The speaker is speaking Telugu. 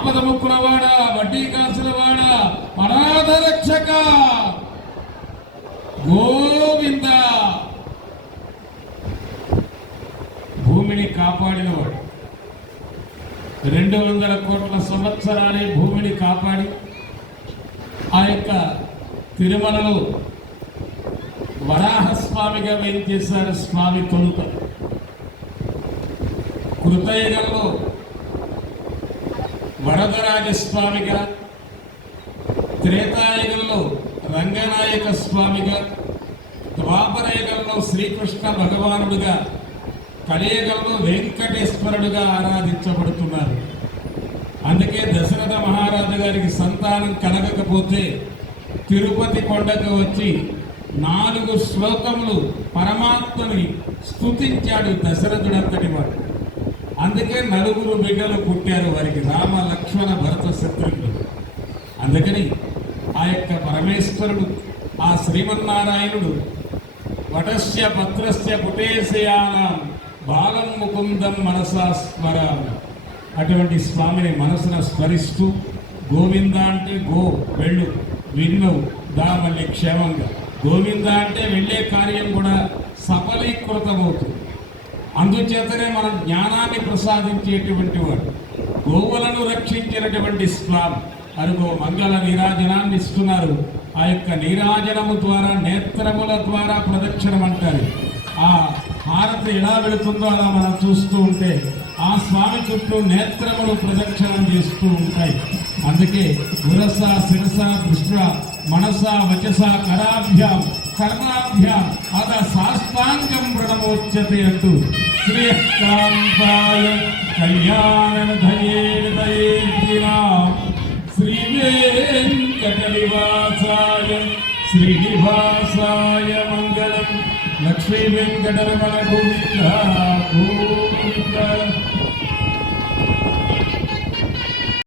ఆపద ముక్కులవాడ, వడ్డీ కాసులవాడ, అనాథ రక్షక గోవింద. భూమిని కాపాడినవాడు 200 కోట్ల సంవత్సరాలే భూమిని కాపాడి ఆ యొక్క తిరుమలలో వరాహస్వామిగా వేయించేశారు స్వామి తొలుత. కృతయుగంలో వరదరాజస్వామిగా, త్రేతాయుగంలో రంగనాయక స్వామిగా, ద్వాపరయుగంలో శ్రీకృష్ణ భగవానుడిగా, కలియుగంలో వెంకటేశ్వరుడుగా ఆరాధించబడుతున్నారు. అందుకే దశరథ మహారాజు గారికి సంతానం కలగకపోతే తిరుపతి కొండకు వచ్చి 4 శ్లోకములు పరమాత్మని స్తుతించాడు దశరథుడంతటి వాడు. అందుకే 4 బిడ్డలు పుట్టారు వారికి, రామ లక్ష్మణ భరత శత్రుఘ్నులు. అందుకని ఆ యొక్క పరమేశ్వరుడు, ఆ శ్రీమన్నారాయణుడు వటస్య పత్రస్య పుటేశయానాం బాలం ముకుందం మనసా స్మరాం. అటువంటి స్వామిని మనసున స్మరిస్తూ గోవింద అంటే గో వెళ్ళు, విన్ను దా మళ్ళీ క్షేమంగా. గోవింద అంటే వెళ్ళే కార్యం కూడా సఫలీకృతమవుతుంది. అందుచేతనే మనం జ్ఞానాన్ని ప్రసాదించేటువంటి వాడు, గోవులను రక్షించినటువంటి స్వామి. అరుగో మంగళ నీరాజనాన్ని ఇస్తున్నారు. ఆ యొక్క నీరాజనము ద్వారా, నేత్రముల ద్వారా ప్రదక్షిణం అంటారు. ఆ హారతి ఎలా వెళుతుందో అలా మనం చూస్తూ ఉంటే ఆ స్వామి చుట్టూ నేత్రములు ప్రదక్షిణం చేస్తూ ఉంటాయి. అందుకే ఉరస శిరస దృష్ట మనస వచస కరాభ్యాం కర్ణాభ్యాం అద సాష్టాంగం ప్రణమోచ్యతే అంటూ శ్రీకాంతాయ కళ్యాణధయేర్దయేర్దినా శ్రీ వెంకటనివాసాయ శ్రీనివాసాయ మంగళం. లక్ష్మీ వెంకటరమణ గోవింద.